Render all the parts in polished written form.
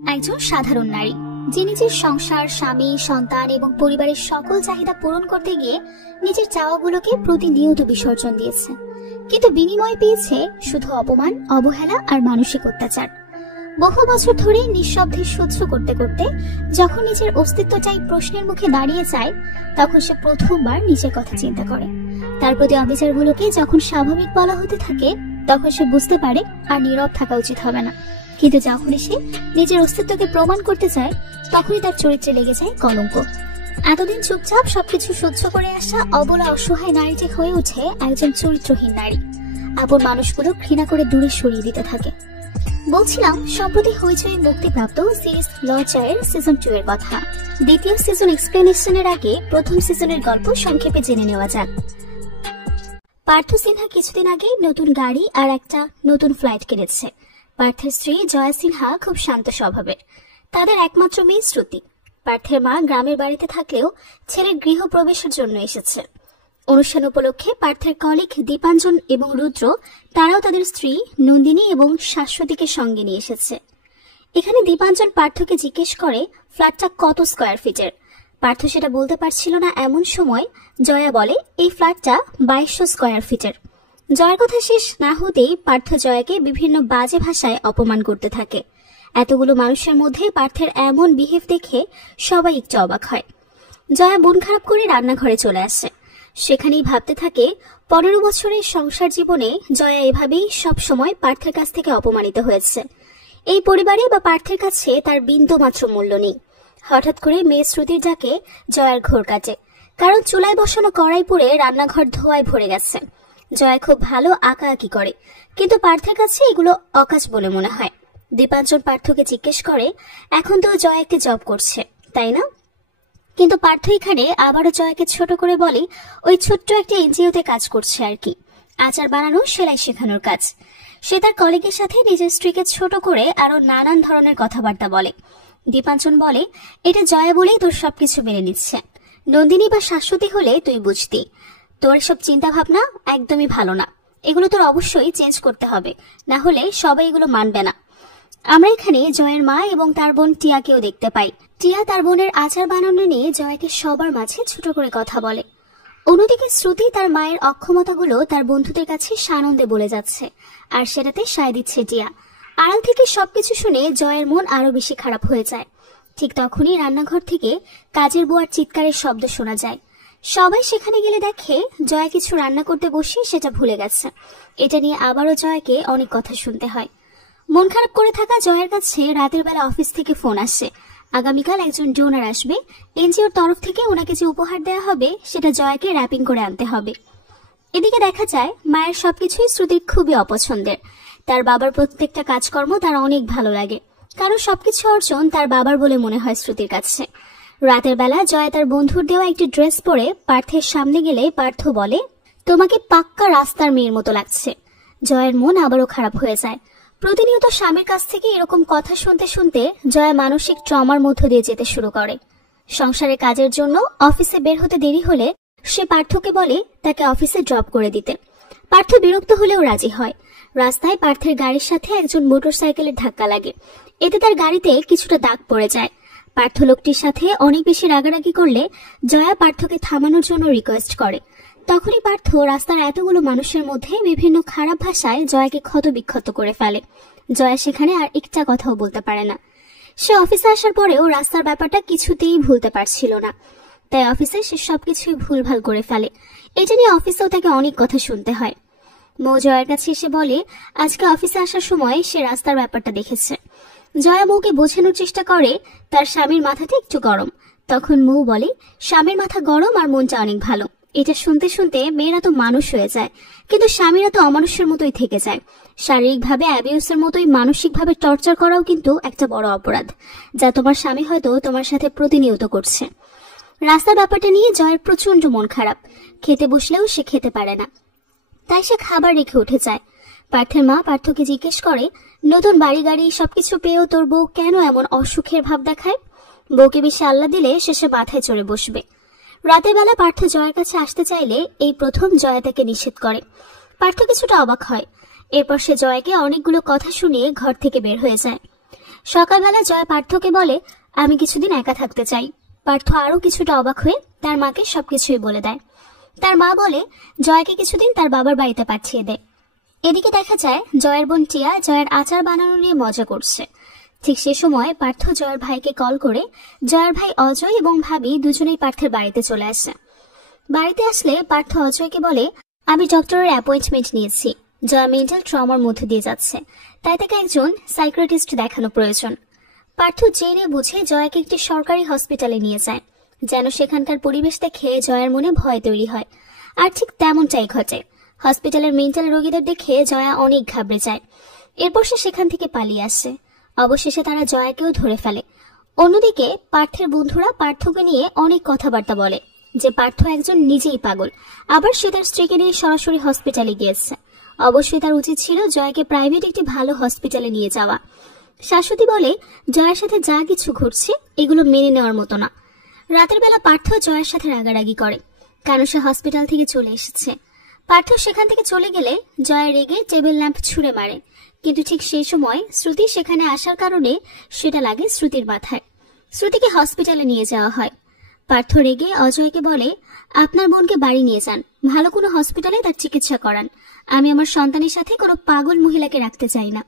একজন সাধারণ নারী যে নিজের সংসার, স্বামী, সন্তান এবং পরিবারের সকল চাহিদা পূরণ করতে গিয়ে নিজের চাওয়াগুলোকে প্রতিনিয়ত বিসর্জন দিয়েছে, কিন্তু বিনিময়ে পেয়েছে শুধু অপমান, অবহেলা আর মানসিক অত্যাচার। বহু বছর ধরে নিঃশব্দে সহ্য করতে করতে যখন নিজের অস্তিত্বটাই প্রশ্নের মুখে দাঁড়িয়ে যায়, তখন সে প্রথমবার নিজের কথা চিন্তা করে। তার প্রতি অবিচারগুলোকে যখন স্বাভাবিক বলা হতে থাকে, তখন সে বুঝতে পারে আর নীরব থাকা উচিত হবে না। কিন্তু যখনই সে নিজের অস্তিত্বকে প্রমাণ করতে চায়, তখনই তার চরিত্রে লেগে যায় কলঙ্ক। এতদিন চুপচাপ সবকিছু সহ্য করে আসা অবলা অসহায় নারীটি হয়ে ওঠে একজন চরিত্রহীন নারী। আপন মানুষগুলো ঘৃণা করে দূরে সরিয়ে দিতে থাকে। বলছিলাম, সম্প্রতি হইচই মুক্তিপ্রাপ্ত সিরিজ লজ্জায়ের সিজন 2 এর কথা। দ্বিতীয় সিজন এক্সপ্লেনেশনের আগে প্রথম সিজনের গল্প সংক্ষেপে জেনে নেওয়া যাক। পার্থ সিনহা কিছুদিন আগে নতুন গাড়ি আর একটা নতুন ফ্লাইট কিনেছে। পার্থের স্ত্রী জয়া সিনহা খুব শান্ত স্বভাবের। তাদের একমাত্র মেয়ে শ্রুতি। পার্থের মা গ্রামের বাড়িতে থাকলেও ছেলের গৃহপ্রবেশের জন্য এসেছে। অনুষ্ঠান উপলক্ষে পার্থের কলিগ দীপাঞ্জন এবং রুদ্র, তারাও তাদের স্ত্রী নন্দিনী এবং শাশ্বতীকে সঙ্গে নিয়ে এসেছে। এখানে দীপাঞ্জন পার্থকে জিজ্ঞেস করে ফ্ল্যাটটা কত স্কয়ার ফিটের। পার্থ সেটা বলতে পারছিল না, এমন সময় জয়া বলে এই ফ্ল্যাটটা 2200 স্কয়ার ফিটের। জয়ার কথা শেষ না হতেই পার্থ জয়াকে বিভিন্ন বাজে ভাষায় অপমান করতে থাকে। এতগুলো মানুষের মধ্যে পার্থের এমন বিহেভ দেখে সবাই একটু অবাক হয়। জয়া মন খারাপ করে রান্নাঘরে চলে আসে। সেখানেই ভাবতে থাকে 15 বছরের সংসার জীবনে জয়া এভাবেই সব সময় পার্থের কাছ থেকে অপমানিত হয়েছে। এই পরিবারে বা পার্থের কাছে তার বিন্দু মাত্র মূল্য নেই। হঠাৎ করে মেয়ে শ্রুতির ডাকে জয়ার ঘোর কাটে, কারণ চুলায় বসানো কড়াই পুড়ে রান্নাঘর ধোঁয়ায় ভরে গেছে। জয়া খুব ভালো আঁকাআঁকি করে, কিন্তু পার্থের কাছে এগুলো অকাজ বলে মনে হয়। দীপাঞ্জন পার্থকে জিজ্ঞেস করে, এখন তো জয়া একটি জব করছে, তাই না? কিন্তু পার্থ এখানে আবারও জয়াকে ছোট করে বলে ওই ছোট্ট একটা এনজিওতে কাজ করছে আর কি, আচার বানানো, সেলাই শেখানোর কাজ। সে তার কলিগের সাথে নিজের স্ত্রীকে ছোট করে আরো নানান ধরনের কথাবার্তা বলে। দীপাঞ্জন বলে, এটা জয়া বলেই তোর সবকিছু মেনে নিচ্ছে। নন্দিনী বা শাশ্বতী হলে তুই বুঝতি। তোর এসব চিন্তা ভাবনা একদমই ভালো না। এগুলো তোর অবশ্যই চেঞ্জ করতে হবে, না হলে সবাই এগুলো মানবে না। আমরা এখানে জয়ের মা এবং তার বোন টিয়াকেও দেখতে পাই। টিয়া তার বোনের আচার বানানো নিয়ে জয়াকে সবার মাঝে ছোট করে কথা বলে। অন্যদিকে শ্রুতি তার মায়ের অক্ষমতাগুলো তার বন্ধুদের কাছে সানন্দে বলে যাচ্ছে, আর সেটাতে সায় দিচ্ছে টিয়া। আড়াল থেকে সবকিছু শুনে জয়ের মন আরো বেশি খারাপ হয়ে যায়। ঠিক তখনই রান্নাঘর থেকে কাজের বুয়ার চিৎকারের শব্দ শোনা যায়। সবাই সেখানে গেলে দেখে জয়া কিছু রান্না করতে বসে সেটা ভুলে গেছে। এটা নিয়ে আবারও জয়াকে অনেক কথা শুনতে হয়। মন খারাপ করে থাকা জয়ের কাছে রাতের বেলা অফিস থেকে ফোন আসে। আগামীকাল একজন ডোনার আসবে। এনজিওর তরফ থেকে ওনাকে যে উপহার দেওয়া হবে সেটা জয়াকে র্যাপিং করে আনতে হবে। এদিকে দেখা যায় মায়ের সবকিছুই শ্রুতির খুবই অপছন্দের। তার বাবার প্রত্যেকটা কাজকর্ম তার অনেক ভালো লাগে, কারণ সবকিছু অর্জন তার বাবার বলে মনে হয় শ্রুতির কাছে। রাতের বেলা জয়া তার বন্ধুর দেওয়া একটি ড্রেস পরে পার্থের সামনে গেলে পার্থ বলে, তোমাকে পাক্কা রাস্তার মেয়ের মতো লাগছে। জয়ের মন আবারও খারাপ হয়ে যায়। প্রতিনিয়ত স্বামীর কাছ থেকে এরকম কথা শুনতে শুনতে জয়া মানসিক ট্রমার মধ্য দিয়ে যেতে শুরু করে। সংসারে কাজের জন্য অফিসে বের হতে দেরি হলে সে পার্থকে বলে তাকে অফিসে ড্রপ করে দিতে। পার্থ বিরক্ত হলেও রাজি হয়। রাস্তায় পার্থের গাড়ির সাথে একজন মোটরসাইকেলের ধাক্কা লাগে। এতে তার গাড়িতে কিছুটা দাগ পড়ে যায়। পার্থ লোকটির সাথে অনেক বেশি রাগারাগি করলে জয়া পার্থকে থামানোর জন্য রিকোয়েস্ট করে। তখনই পার্থ রাস্তার এতগুলো মানুষের মধ্যে বিভিন্ন খারাপ ভাষায় জয়াকে ক্ষতবিক্ষত করে ফেলে। জয়া সেখানে আর একটা কথাও বলতে পারে না। সে অফিসে আসার পরেও রাস্তার ব্যাপারটা কিছুতেই ভুলতে পারছিল না। তাই অফিসে সে সবকিছুই ভুলভাল করে ফেলে। এটা নিয়ে অফিসেও তাকে অনেক কথা শুনতে হয়। মৌ জয়ার কাছে এসে বলে আজকে অফিসে আসার সময় সে রাস্তার ব্যাপারটা দেখেছে। জয়া মৌকে বোঝানোর চেষ্টা করে তার স্বামীর মাথাটা একটু গরম। তখন মৌ বলে স্বামীর মাথা গরম আর মনটা অনেক ভালো। এটা শুনতে শুনতে মেয়েরা তো মানুষ হয়ে যায়, কিন্তু স্বামীরা তো অমানুষের মতোই থেকে যায়। শারীরিকভাবে অ্যাবিউসের মতোই মানসিকভাবে টর্চার করাও কিন্তু একটা বড় অপরাধ, যা তোমার স্বামী হয়তো তোমার সাথে প্রতিনিয়ত করছে। রাস্তার ব্যাপারটা নিয়ে জয়ের প্রচন্ড মন খারাপ। খেতে বসলেও সে খেতে পারে না, তাই সে খাবার রেখে উঠে যায়। পার্থের মা পার্থকে জিজ্ঞেস করে, নতুন বাড়ি গাড়ি সবকিছু পেয়েও তোর বউ কেন এমন অসুখের ভাব দেখায়? বউকে বেশি আল্লাহ দিলে শেষে মাথায় চড়ে বসবে। রাতের বেলা পার্থ জয়ের কাছে আসতে চাইলে এই প্রথম জয়া তাকে নিষেধ করে। পার্থ কিছুটা অবাক হয়। এরপর সে জয়াকে অনেকগুলো কথা শুনিয়ে ঘর থেকে বের হয়ে যায়। সকালবেলা জয়া পার্থকে বলে, আমি কিছুদিন একা থাকতে চাই। পার্থ আরো কিছুটা অবাক হয়ে তার মাকে সবকিছুই বলে দেয়। তার মা বলে জয়াকে কিছুদিন তার বাবার বাড়িতে পাঠিয়ে দেয়। এদিকে দেখা যায় জয়ের বোন টিয়া জয়ের আচার বানানো নিয়ে মজা করছে। ঠিক সে সময় পার্থ জয়ের ভাইকে কল করে জয়ের ভাই অজয় এবং ভাবি দুজনেই পার্থের বাড়িতে চলে আসে। বাড়িতে আসলে পার্থ অজয়কে বলে, আমি ডক্টরের অ্যাপয়েন্টমেন্ট নিয়েছি। জয়া মেন্টাল ট্রমার মধ্যে দিয়ে যাচ্ছে, তাই তাকে একজন সাইকিয়াট্রিস্ট দেখানো প্রয়োজন। পার্থ জেনে বুঝে জয়াকে একটি সরকারি হসপিটালে নিয়ে যায়, যেন সেখানকার পরিবেশ দেখে জয়ার মনে ভয় তৈরি হয়। আর ঠিক তেমনটাই ঘটে। হসপিটালের মেন্টাল রোগীদের দেখে জয়া অনেক ঘাবড়ে যায়। এরপর সে সেখান থেকে পালিয়ে আসে। অবশেষে তারা জয়াকেও ধরে ফেলে। অন্যদিকে পার্থের বন্ধুরা পার্থকে নিয়ে অনেক কথাবার্তা বলে যে পার্থ একজন নিজেই পাগল, আবার সে তার স্ত্রীকে নিয়ে সরাসরি হসপিটালে গিয়েছে। অবশ্যই তার উচিত ছিল জয়াকে প্রাইভেট একটি ভালো হসপিটালে নিয়ে যাওয়া। শাশ্বতী বলে, জয়ার সাথে যা কিছু ঘটছে এগুলো মেনে নেওয়ার মতো না। রাতের বেলা পার্থ জয়ার সাথে রাগারাগি করে, কারণ সে হসপিটাল থেকে চলে এসেছে। পার্থ সেখান থেকে চলে গেলে জয়া রেগে টেবিল ল্যাম্প ছুঁড়ে মারে, কিন্তু ঠিক সেই সময় শ্রুতি সেখানে আসার কারণে সেটা লাগে শ্রুতির মাথায়। শ্রুতিকে হসপিটালে নিয়ে যাওয়া হয়। পার্থ রেগে অজয়কে বলে, আপনার বোনকে বাড়ি নিয়ে যান, ভালো কোনো হসপিটালে তার চিকিৎসা করান। আমি আমার সন্তানের সাথে কোনো পাগল মহিলাকে রাখতে চাই না।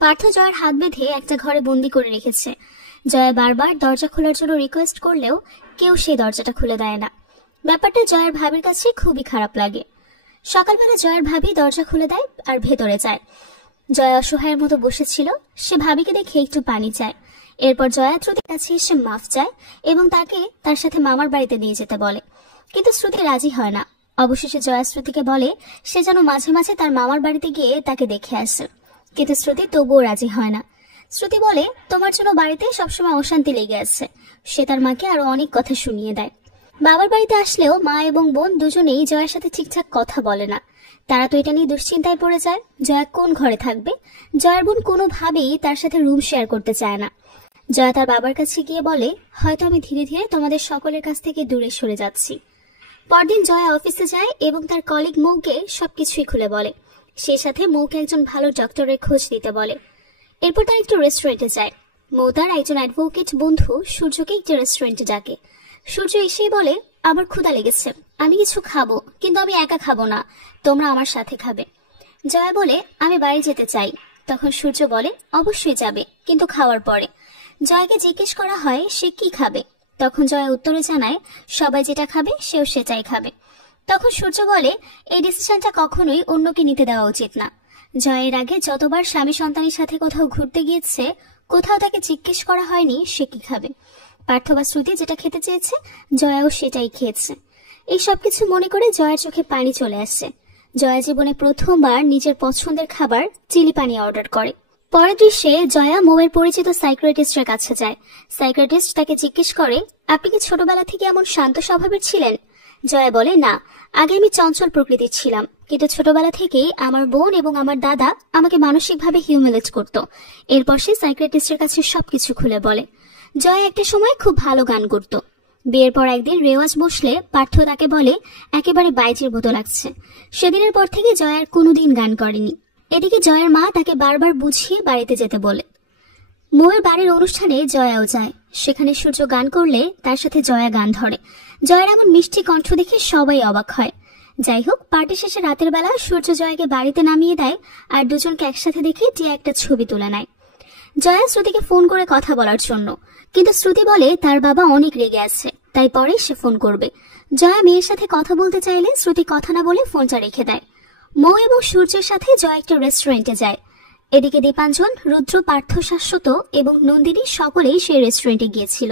পার্থ জয়ার হাত বেঁধে একটা ঘরে বন্দি করে রেখেছে। জয়া বারবার দরজা খোলার জন্য রিকোয়েস্ট করলেও কেউ সেই দরজাটা খুলে দেয় না। ব্যাপারটা জয়ার ভাবির কাছে খুবই খারাপ লাগে। সকালবেলা জয়ার ভাবি দরজা খুলে দেয় আর ভেতরে যায়। জয়া অসহায়ের মতো বসেছিল। সে ভাবিকে দেখে একটু পানি চায়। এরপর জয়া শ্রুতির কাছে এসে মাফ চায় এবং তাকে তার সাথে মামার বাড়িতে নিয়ে যেতে বলে, কিন্তু শ্রুতি রাজি হয় না। অবশেষে জয়া শ্রুতিকে বলে সে যেন মাঝে মাঝে তার মামার বাড়িতে গিয়ে তাকে দেখে আসে, কিন্তু শ্রুতি তবুও রাজি হয় না। শ্রুতি বলে, তোমার জন্য বাড়িতে সবসময় অশান্তি লেগে আছে। সে তার মাকে আরো অনেক কথা শুনিয়ে দেয়। বাবার বাড়িতে আসলেও মা এবং বোন দুজনেই জয়ার সাথে ঠিকঠাক কথা বলে না। তারা তো এটা নিয়ে দুশ্চিন্তায় পড়ে যায় জয়া কোন ঘরে থাকবে। জয়ার বোন কোনোভাবেই তার সাথে রুম শেয়ার করতে চায় না। জয়া তার বাবার কাছে গিয়ে বলে, হয়তো আমি ধীরে ধীরে তোমাদের সকলের কাছ থেকে দূরে সরে যাচ্ছি। পরদিন জয়া অফিসে যায় এবং তার কলিগ মৌকে সবকিছুই খুলে বলে। সেই সাথে মৌকে একজন ভালো ডক্টরের খোঁজ দিতে বলে। এরপর তার একটু রেস্টুরেন্টে যায়। মৌ তার একজন অ্যাডভোকেট বন্ধু সূর্যকে একটি রেস্টুরেন্টে ডাকে। সূর্য এসেই বলে, আমার ক্ষুধা লেগেছে, আমি কিছু খাবো, কিন্তু আমি একা খাবো না, তোমরা আমার সাথে খাবে। জয়া বলে, আমি বাড়ি যেতে চাই। তখন সূর্য বলে, অবশ্যই যাবে, কিন্তু খাওয়ার পরে। জয়াকে জিজ্ঞেস করা হয় সে কি খাবে। তখন জয়া উত্তরে জানায়, সবাই যেটা খাবে সেও সেটাই খাবে। তখন সূর্য বলে, এই ডিসিশনটা কখনোই অন্যকে নিতে দেওয়া উচিত না। জয়ের আগে যতবার স্বামী সন্তানের সাথে কোথাও ঘুরতে গিয়েছে, কোথাও তাকে জিজ্ঞেস করা হয়নি সে কি খাবে। পার্থ বা শ্রুতি যেটা খেতে চেয়েছে জয়াও সেটাই খেয়েছে। এই সবকিছু মনে করে জয়ার চোখে পানি চলে আসছে। জয়া জীবনে প্রথমবার নিজের পছন্দের খাবার চিলি পানি অর্ডার করে। পরের দৃশ্যে জয়া মৌয়ের পরিচিত সাইকিয়াট্রিস্টের কাছে যায়। সাইকিয়াট্রিস্ট তাকে জিজ্ঞেস করে, আপনি কি ছোটবেলা থেকে এমন শান্ত স্বভাবের ছিলেন? জয়া বলে, না, আগে আমি চঞ্চল প্রকৃতির ছিলাম, কিন্তু ছোটবেলা থেকেই আমার বোন এবং আমার দাদা আমাকে মানসিকভাবে হিউমিলেট করত। এরপর সে সাইকিয়াট্রিস্টের কাছে সবকিছু খুলে বলে। জয়া একটা সময় খুব ভালো গান করত। বিয়ের পর একদিন রেওয়াজ বসলে পার্থ তাকে বলে, একেবারে বাইজের মতো লাগছে। সেদিনের পর থেকে জয়ার কোনোদিন গান করেনি। এদিকে জয়ার মা তাকে বারবার বুঝিয়ে বাড়িতে যেতে বলে। মৌয়ের বাড়ির অনুষ্ঠানে জয়াও যায়। সেখানে সূর্য গান করলে তার সাথে জয়া গান ধরে। জয়ার এমন মিষ্টি কণ্ঠ দেখে সবাই অবাক হয়। যাই হোক, পার্টি শেষে রাতের বেলা সূর্য জয়াকে বাড়িতে নামিয়ে দেয় আর দুজনকে একসাথে দেখে টিয়া একটা ছবি তুলে নেয়। জয়া শ্রুতিকে ফোন করে কথা বলার জন্য, কিন্তু শ্রুতি বলে তার বাবা অনেক রেগে আছে, তাই পরে সে ফোন করবে। জয়া মেয়ের সাথে কথা বলতে চাইলে শ্রুতি কথা না বলে ফোনটা রেখে দেয়। মৌ এবং সূর্যের সাথে জয়া একটা রেস্টুরেন্টে যায়। এদিকে দীপাঞ্জন, রুদ্র, পার্থ, শাশ্বত এবং নন্দিনী সকলেই সেই রেস্টুরেন্টে গিয়েছিল।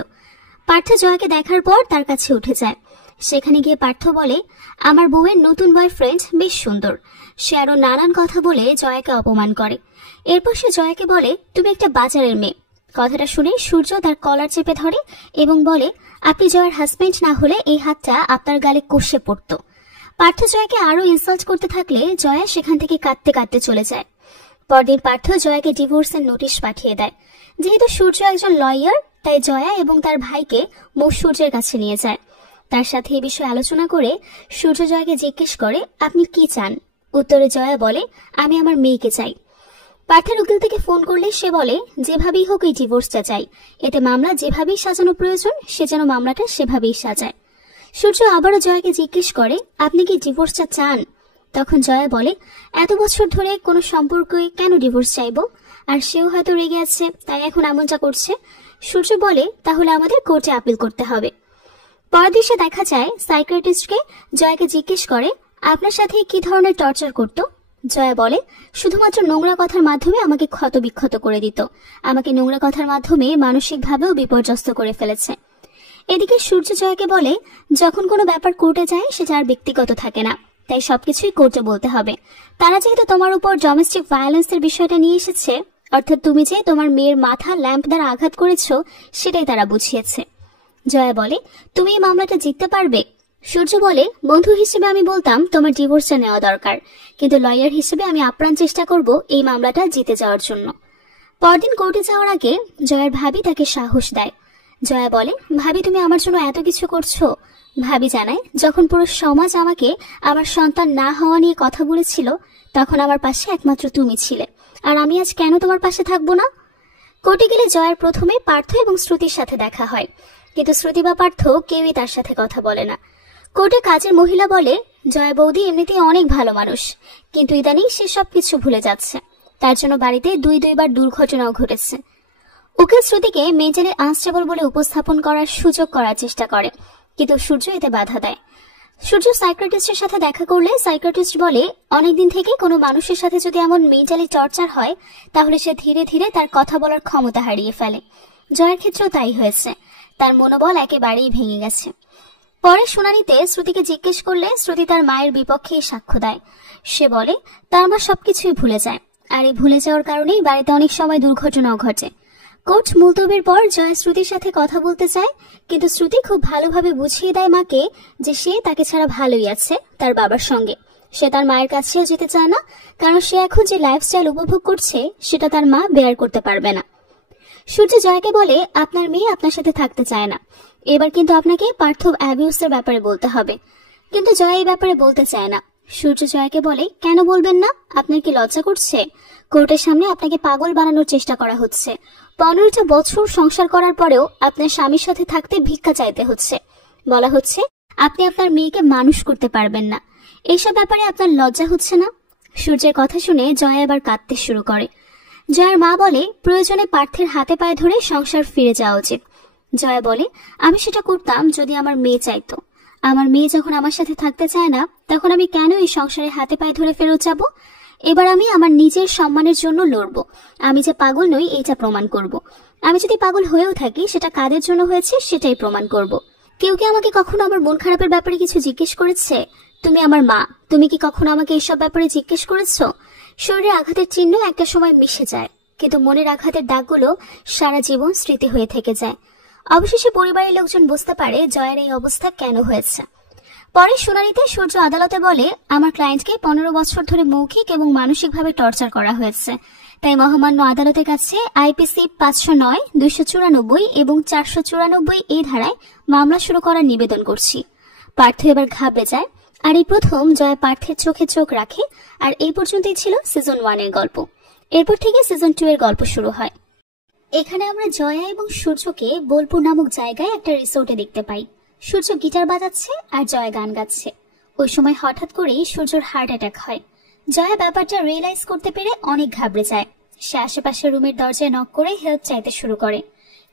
পার্থ জয়াকে দেখার পর তার কাছে উঠে যায়। সেখানে গিয়ে পার্থ বলে, আমার বউয়ের নতুন বয়ফ্রেন্ড বেশ সুন্দর। সে আরো নানান কথা বলে জয়াকে অপমান করে। এরপর সে জয়াকে বলে, তুমি একটা বাজারের মেয়ে। কথাটা শুনে সূর্য তার কলার চেপে ধরে এবং বলে, আপনি জয়ার হাজবেন্ড না হলে এই হাতটা আপনার গালে কষে পড়ত। পার্থ জয়াকে আরো ইনসাল্ট করতে থাকলে জয়া সেখান থেকে কাঁদতে কাঁদতে চলে যায়। পরদিন পার্থ জয়াকে ডিভোর্সের নোটিশ পাঠিয়ে দেয়। যেহেতু সূর্য একজন লয়ার, তাই জয়া এবং তার ভাইকে মৌ সূর্যের কাছে নিয়ে যায়। তার সাথে এই বিষয়ে আলোচনা করে সূর্য জয়াকে জিজ্ঞেস করে, আপনি কি চান? উত্তরে জয়া বলে, আমি আমার মেয়েকে চাই। পার্থের উকিল থেকে ফোন করলে সে বলে যেভাবেই হোক এই ডিভোর্সটা চাই, এতে মামলা যেভাবেই সাজানো প্রয়োজন সে যেন মামলাটা সেভাবেই সাজায়। সূর্য আবারও জয়াকে জিজ্ঞেস করে, আপনি কি ডিভোর্সটা চান? তখন জয়া বলে, এত বছর ধরে কোনো সম্পর্কে কেন ডিভোর্স চাইবো, আর সেও হয়তো রেগে আছে তাই এখন এমনটা করছে। সূর্য বলে, তাহলে আমাদের কোর্টে আপিল করতে হবে। পরের দৃশ্যে দেখা যায় সাইকিয়াট্রিস্টকে জয়াকে জিজ্ঞেস করে, আপনার সাথে কি ধরনের টর্চার করত? জয়া বলে, শুধুমাত্র নোংরা কথার মাধ্যমে আমাকে ক্ষত বিক্ষত করে দিত, আমাকে নোংরা কথার মাধ্যমে মানসিকভাবেও বিপর্যস্ত করে ফেলেছে। এদিকে সূর্য জয়াকে বলে, যখন কোনো ব্যাপার কোর্টে যায় সেটা আর ব্যক্তিগত থাকে না, তাই সবকিছুই কোর্টে বলতে হবে। তারা যেহেতু তোমার উপর ডোমেস্টিক ভায়োলেন্সের বিষয়টা নিয়ে এসেছে, অর্থাৎ তুমি যে তোমার মেয়ের মাথা ল্যাম্প দ্বারা আঘাত করেছো সেটাই তারা বুঝিয়েছে। জয়া বলে, তুমি এই মামলাটা জিততে পারবে? সূর্য বলে, বন্ধু হিসেবে আমি বলতাম তোমার ডিভোর্সটা নেওয়া দরকার, কিন্তু লয়ার হিসেবে আমি আপ্রাণ চেষ্টা করব এই মামলাটা জিতে যাওয়ার জন্য। পরদিন কোর্টে যাওয়ার আগে জয়ার ভাবি তাকে সাহস দেয়। জয়া বলে, ভাবি তুমি আমার জন্য এত কিছু করছো? ভাবি জানায়, যখন পুরো সমাজ আমাকে আমার সন্তান না হওয়া নিয়ে কথা বলেছিল তখন আমার পাশে একমাত্র তুমি ছিলে, আর আমি আজ কেন তোমার পাশে থাকবো না? কোর্টে গেলে জয়ার প্রথমে পার্থ এবং শ্রুতির সাথে দেখা হয়, কিন্তু শ্রুতি বা পার্থ কেউই তার সাথে কথা বলে না। কোর্টে কাজের মহিলা বলে, জয়া বৌদি এমনিতেই অনেক ভালো মানুষ, কিন্তু ইদানিং সে সবকিছু ভুলে যাচ্ছে, তার জন্য বাড়িতে দুইবার দুর্ঘটনাও ঘটেছে। উকিল শ্রুতিকে মেন্টালি আনস্টেবল বলে উপস্থাপন করার সুযোগ করার চেষ্টা করে, কিন্তু সূর্য এতে বাধা দেয়। সূর্য সাইকিয়াট্রিস্টের সাথে দেখা করলে সাইকিয়াট্রিস্ট বলে, অনেকদিন থেকে কোনো মানুষের সাথে যদি এমন মেন্টালি টর্চার হয় তাহলে সে ধীরে ধীরে তার কথা বলার ক্ষমতা হারিয়ে ফেলে। জয়ের ক্ষেত্রেও তাই হয়েছে, তার মনোবল একেবারেই ভেঙে গেছে। পরে শুনানিতে শ্রুতিকে জিজ্ঞেস করলে শ্রুতি তার মায়ের বিপক্ষে সাক্ষ্য দেয়। সে বলে, তার মা সবকিছুই ভুলে যায়, আর এই ভুলে যাওয়ার কারণেই বাড়িতে অনেক সময় দুর্ঘটনাও ঘটে। কোর্ট মুলতবির পর জয় শ্রুতির সাথে কথা বলতে চায়, কিন্তু শ্রুতি খুব ভালোভাবে বুঝিয়ে দেয় মাকে যে সে তাকে ছাড়া ভালোই আছে তার বাবার সঙ্গে। সে তার মায়ের কাছেও যেতে চায় না, কারণ সে এখন যে লাইফস্টাইল উপভোগ করছে সেটা তার মা বেয়ার করতে পারবে না। সূর্য জয়কে বলে, আপনার মেয়ে আপনার সাথে থাকতে চায় না, এবার কিন্তু আপনাকে পার্থ অ্যাবিউসের ব্যাপারে বলতে হবে। কিন্তু জয় এই ব্যাপারে বলতে চায় না। সূর্য জয়কে বলে, কেন বলবেন না? আপনার কি লজ্জা করছে? কোর্টের সামনে আপনাকে পাগল বানানোর চেষ্টা করা হচ্ছে। 15টা বছর সংসার করার পরেও আপনার স্বামীর সাথে থাকতে ভিক্ষা চাইতে হচ্ছে। বলা হচ্ছে আপনি আপনার মেয়েকে মানুষ করতে পারবেন না। এইসব ব্যাপারে আপনার লজ্জা হচ্ছে না? সূর্যের কথা শুনে জয়া এবার কাঁদতে শুরু করে। জয়ার মা বলে, প্রয়োজনে পার্থের হাতে পায়ে ধরে সংসার ফিরে যাওয়া উচিত। জয়া বলে, আমি সেটা করতাম যদি আমার মেয়ে চাইতো। আমার মেয়ে যখন আমার সাথে থাকতে চায় না, তখন আমি কেন এই সংসারে হাতে পায়ে ধরে ফেরত যাব? এবার আমি আমার নিজের সম্মানের জন্য লড়ব। আমি যে পাগল নই এইটা প্রমাণ করব। আমি যদি পাগল হয়েও থাকি, সেটা কাদের জন্য হয়েছে সেটাই প্রমাণ করব। কেউ কি আমাকে কখনো আমার মন খারাপের ব্যাপারে কিছু জিজ্ঞেস করেছে? তুমি আমার মা, তুমি কি কখনো আমাকে এইসব ব্যাপারে জিজ্ঞেস করেছো? শরীরে আঘাতের চিহ্ন একটা সময় মিশে যায়, কিন্তু মনের আঘাতের দাগগুলো সারা জীবন স্মৃতি হয়ে থেকে যায়। অবশেষে পরিবারের লোকজন বুঝতে পারে জয়ের এই অবস্থা কেন হয়েছে। পরে শুনানিতে সূর্য আদালতে বলে, আমার ক্লায়েন্টকে 15 বছর ধরে মৌখিক এবং মানসিকভাবে টর্চার করা হয়েছে, তাই মহামান্য আদালতের কাছে আইপিসি 509, 294 এবং 494 এই ধারায় মামলা শুরু করার নিবেদন করছি। পার্থ এবার ঘাবড়ে যায়, আর এই প্রথম জয়া পার্থের চোখে চোখ রাখে। আর এই পর্যন্তই ছিল সিজন 1 এর গল্প। এরপর থেকে সিজন 2 এর গল্প শুরু হয়। এখানে আমরা জয়া এবং সূর্যকে বোলপুর নামক জায়গায় একটা রিসোর্টে দেখতে পাই। সূর্য গিটার বাজাচ্ছে আর জয়া গান গাচ্ছে। ওই সময় হঠাৎ করেই সূর্যর হার্ট অ্যাটাক হয়। জয়া ব্যাপারটা রিয়েলাইজ করতে পেরে অনেক ঘাবড়ে যায়। সে আশেপাশের রুমের দরজায় নক করে হেল্প চাইতে শুরু করে,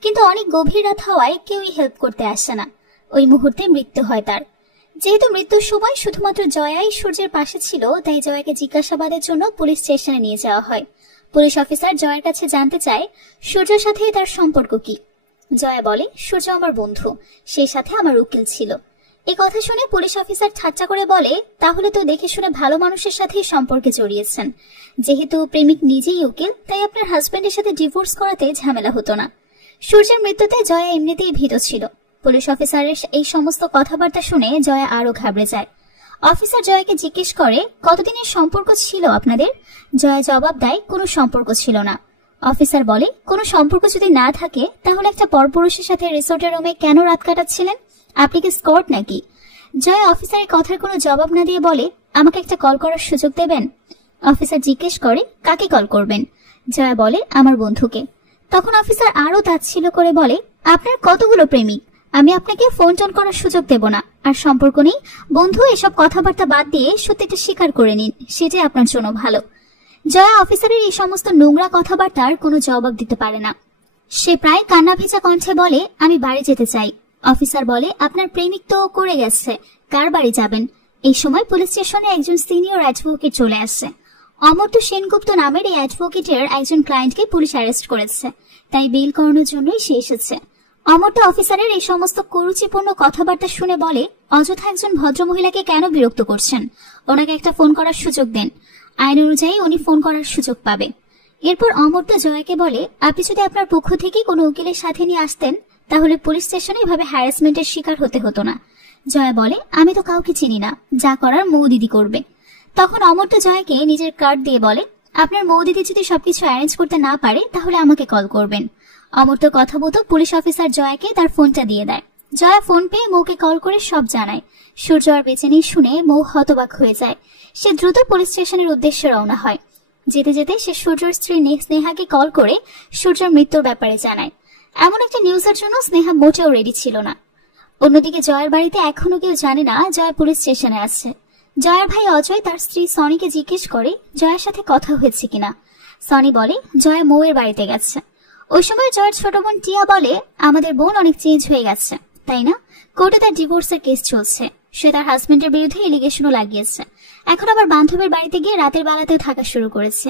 কিন্তু অনেক গভীর রাত হওয়ায় কেউই হেল্প করতে আসে না। ওই মুহূর্তে মৃত্যু হয় তার। যেহেতু মৃত্যুর সময় শুধুমাত্র জয়াই সূর্যের পাশে ছিল, তাই জয়াকে জিজ্ঞাসাবাদের জন্য পুলিশ স্টেশনে নিয়ে যাওয়া হয়। পুলিশ অফিসার জয়ের কাছে জানতে চায় সূর্যের সাথে তার সম্পর্ক কি। জয়া বলে, সূর্য আমার বন্ধু, সেই সাথে আমার উকিল ছিল। এই কথা শুনে পুলিশ অফিসার ঠাট্টা করে বলে, তাহলে তো দেখে শুনে ভালো মানুষের সাথেই সম্পর্কে জড়িয়েছেন। যেহেতু প্রেমিক নিজেই উকিল, তাই আপনার হাজবেন্ডের সাথে ডিভোর্স করাতে ঝামেলা হতো না। সূর্যের মৃত্যুতে জয়া এমনিতেই ভীত ছিল। পুলিশ অফিসারের এই সমস্ত কথাবার্তা শুনে জয়া আরো ঘাবড়ে যায়। অফিসার জয়াকে জিজ্ঞেস করে, কতদিনের সম্পর্ক ছিল আপনাদের? জয়া জবাব দেয়, কোনো সম্পর্ক ছিল না। অফিসার বলে, কোনো সম্পর্ক যদি না থাকে তাহলে একটা পরপুরুষের সাথে রিসোর্টের রুমে কেন রাত কাটাচ্ছিলেন? আপনি কি স্কট নাকি? জয়া অফিসারের কথার কোনো জবাব না দিয়ে বলে, আমাকে একটা কল করার সুযোগ দেবেন? অফিসার জিজ্ঞেস করে, কাকে কল করবেন? জয়া বলে, আমার বন্ধুকে। তখন অফিসার আরো তাচ্ছিল্য করে বলে, আপনার কতগুলো প্রেমিক, আমি আপনাকে ফোন টোন করার সুযোগ দেব না। আর সম্পর্ক নেই বন্ধু, এসব কথাবার্তা বাদ দিয়ে সত্যিটা স্বীকার করে নিন, সেটাই আপনার জন্য ভালো। জয়া অফিসারের এই সমস্ত নোংরা কথাবার্তার কোনো জবাব দিতে পারে না। সে প্রায় কান্না ভেজা কণ্ঠে বলে, আমি বাড়ি যেতে চাই। অফিসার বলে, আপনার প্রেমিক তো করে গেছে, কার বাড়ি যাবেন? এই সময় পুলিশ স্টেশনে একজন সিনিয়র অ্যাডভোকেট চলে আসে। অমর্ত্য সেনগুপ্ত নামের এই অ্যাডভোকেটের একজন ক্লায়েন্টকে পুলিশ অ্যারেস্ট করেছে, তাই বেল করানোর জন্যই সে এসেছে। অমর্ত্য অফিসারের এই সমস্ত কুরুচিপূর্ণ কথাবার্তা শুনে বলে, অযথা একজন ভদ্রমহিলাকে কেন বিরক্ত করছেন? ওনাকে একটা ফোন করার সুযোগ দেন, আইন অনুযায়ী উনি ফোন করার সুযোগ পাবে। এরপর অমর্ত্য জয়াকে বলে, আপনি যদি আপনার পক্ষ থেকে কোনো উকিলের সাথে নিয়ে আসতেন তাহলে পুলিশ স্টেশনে এভাবে হ্যারাসমেন্টের শিকার হতে হতো না। জয়া বলে, আমি তো কাউকে চিনি না, যা করার মৌ দিদি করবে। তখন অমর্ত্য জয়াকে নিজের কার্ড দিয়ে বলে, আপনার মৌ দিদি যদি সবকিছু অ্যারেঞ্জ করতে না পারে তাহলে আমাকে কল করবেন। অমর্ত্য কথা মতো পুলিশ অফিসার জয়াকে তার ফোনটা দিয়ে দেয়। জয়া ফোন পেয়ে মৌকে কল করে সব জানায়। সূর্য আর বেঁচে নেই শুনে মৌ হতবাক হয়ে যায়। সে দ্রুত পুলিশ স্টেশনের উদ্দেশ্যে রওনা হয়। যেতে যেতে সে সূর্যর স্ত্রী স্নেহাকে কল করে সূর্যের মৃত্যুর ব্যাপারে জানায়। এমন একটা নিউজের জন্য স্নেহা মোটেও রেডি ছিল না। অন্যদিকে জয়ের বাড়িতে এখনো কেউ জানে না জয়া পুলিশ স্টেশনে আছে। জয়ার ভাই অজয় তার স্ত্রী সনিকে জিজ্ঞেস করে জয়ের সাথে কথা হয়েছে কিনা। সনি বলে, জয়া মৌয়ের বাড়িতে গেছে। ওই সময় জয়ের ছোট বোন টিয়া বলে, আমাদের বোন অনেক চেঞ্জ হয়ে গেছে, তাই না? কোর্টে তার ডিভোর্সের কেস চলছে, সে তার হাজবেন্ডের বিরুদ্ধে এলিগেশনও লাগিয়েছে। এখন আবার বান্ধবীর বাড়িতে গিয়ে রাতের বেলাতেও থাকা শুরু করেছে।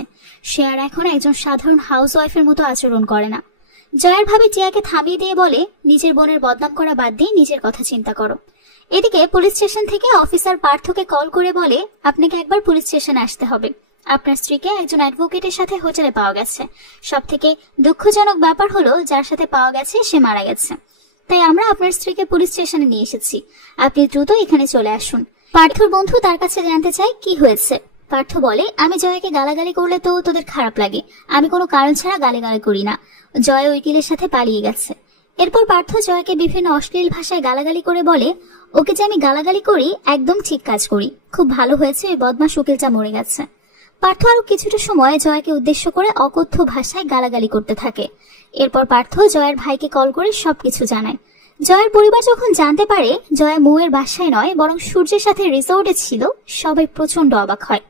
সে আর এখন একজন সাধারণ হাউস ওয়াইফের মতো আচরণ করে না। জয়ার ভাবি টিয়াকে থামিয়ে দিয়ে বলে, নিজের বোনের বদনাম করা বাদ দিয়ে নিজের কথা চিন্তা করো। এদিকে পুলিশ স্টেশন থেকে অফিসার পার্থকে কল করে বলে, আপনাকে একবার পুলিশ স্টেশনে আসতে হবে। আপনার স্ত্রীকে একজন অ্যাডভোকেটের সাথে হোটেলে পাওয়া গেছে। সব থেকে দুঃখজনক ব্যাপার হলো, যার সাথে পাওয়া গেছে সে মারা গেছে। তাই আমরা আপনার স্ত্রীকে পুলিশ স্টেশনে নিয়ে এসেছি, আপনি দ্রুত এখানে চলে আসুন। পার্থর বন্ধু তার কাছে জানতে চায় কি হয়েছে। পার্থ বলে, আমি জয়াকে গালাগালি করলে তো তোদের খারাপ লাগে, আমি কোনো কারণ ছাড়া গালিগালি করি না। জয় উকিলের সাথে পালিয়ে গেছে। এরপর পার্থ জয়াকে বিভিন্ন অশ্লীল ভাষায় গালাগালি করে বলে, ওকে যে আমি গালাগালি করি একদম ঠিক কাজ করি, খুব ভালো হয়েছে ওই বদমাশ উকিলটা মরে গেছে। পার্থ আরো কিছুটা সময় জয়াকে উদ্দেশ্য করে অকথ্য ভাষায় গালাগালি করতে থাকে। এরপর পার্থ জয়ের ভাইকে কল করে সবকিছু জানায়। জয়ের পরিবার যখন জানতে পারে জয়া মৌয়ের বাসায় নয় বরং সূর্যের সাথে রিসোর্টে ছিল, সবাই প্রচন্ড অবাক হয়।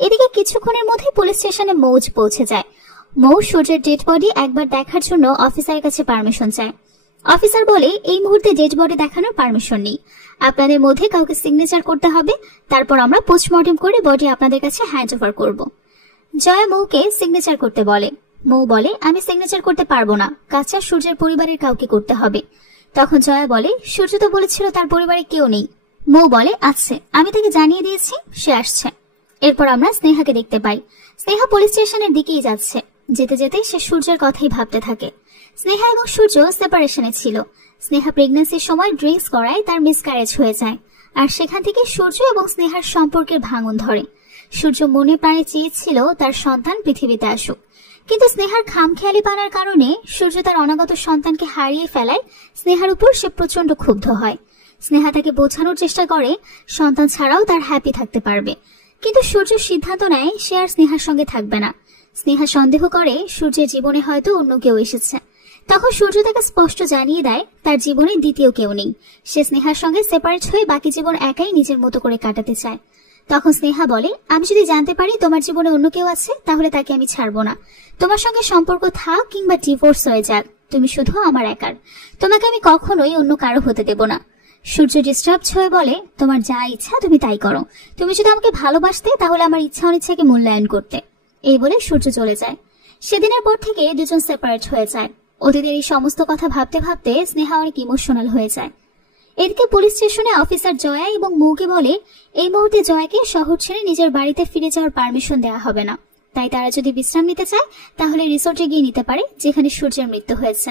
এদিকে কিছুক্ষণের মধ্যে পুলিশ স্টেশনে মৌজ পৌঁছে যায়। মৌ সূর্যের ডেড বডি একবার দেখার জন্য অফিসারের কাছে পারমিশন চায়। অফিসার বলে, এই মুহূর্তে ডেড বডি দেখানোর পারমিশন নেই, আপনাদের মধ্যে কাউকে সিগনেচার করতে হবে, তারপর আমরা পোস্টমর্টেম করে বডি আপনাদের কাছে হ্যান্ড ওভার করব। জয়া মৌকে সিগনেচার করতে বলে। মৌ বলে, আমি সিগনেচার করতে পারবো না, কাজটা সূর্যের পরিবারের কাউকে করতে হবে। তখন জয়া বলে, সূর্য তো বলেছিল তার পরিবারে কেউ নেই। মৌ বলে, আছে, আমি তাকে জানিয়ে দিয়েছি, সে আসছে। এরপর আমরা স্নেহাকে দেখতে পাই। স্নেহা পুলিশ স্টেশনের দিকেই যাচ্ছে। যেতে যেতে সে সূর্যের কথাই ভাবতে থাকে। স্নেহা এবং সূর্য সেপারেশনে ছিল। স্নেহা প্রেগন্যান্সির সময় ড্রিঙ্কস করায় তার মিসক্যারেজ হয়ে যায়, আর সেখান থেকে সূর্য এবং স্নেহার সম্পর্কের ভাঙন ধরে। সূর্য মনে প্রাণে চেয়েছিল তার সন্তান পৃথিবীতে আসুক, কিন্তু স্নেহার খামখেয়ালি পানার কারণে সূর্য তার অনাগত সন্তানকে হারিয়ে ফেলায় স্নেহার উপর সে প্রচন্ড ক্ষুব্ধ হয়। স্নেহা তাকে বোঝানোর চেষ্টা করে সন্তান ছাড়াও তার হ্যাপি থাকতে পারবে, কিন্তু সূর্য সিদ্ধান্ত নেয় সে আর স্নেহার সঙ্গে থাকবে না। স্নেহা সন্দেহ করে সূর্যের জীবনে হয়তো অন্য কেউ এসেছে। তখন সূর্য তাকে স্পষ্ট জানিয়ে দেয় তার জীবনে দ্বিতীয় কেউ নেই। সে স্নেহার সঙ্গে সেপারেট হয়ে বাকি জীবন একাই নিজের মতো করে কাটাতে চায়। তখন স্নেহা বলে, আমি যদি জানতে পারি তোমার জীবনে অন্য কেউ আছে তাহলে তাকে আমি ছাড়বো না। তোমার সঙ্গে সম্পর্ক থাক কিংবা ডিভোর্স হয়ে যাক, তুমি শুধু আমার একার, তোমাকে আমি কখনোই অন্য কারো হতে দেব না। সূর্য ডিস্টার্ব হয়ে বলে, তোমার যা ইচ্ছা তুমি তাই করো, তুমি যদি আমাকে ভালোবাসতে তাহলে আমার ইচ্ছা অনিচ্ছাকে মূল্যায়ন করতে। এই বলে সূর্য চলে যায়। সেদিনের পর থেকে দুজন সেপারেট হয়ে যায়। অতীতের এই সমস্ত কথা ভাবতে ভাবতে স্নেহা অনেক ইমোশনাল হয়ে যায়। এদিকে পুলিশ স্টেশনে অফিসার জয়া এবং মৌকে বলে, এই মুহূর্তে জয়াকে শহর ছেড়ে নিজের বাড়িতে ফিরে যাওয়ার পারমিশন দেওয়া হবে না, তাই তারা যদি বিশ্রাম নিতে চায় তাহলে রিসোর্টে গিয়ে নিতে পারে যেখানে সূর্যের মৃত্যু হয়েছে।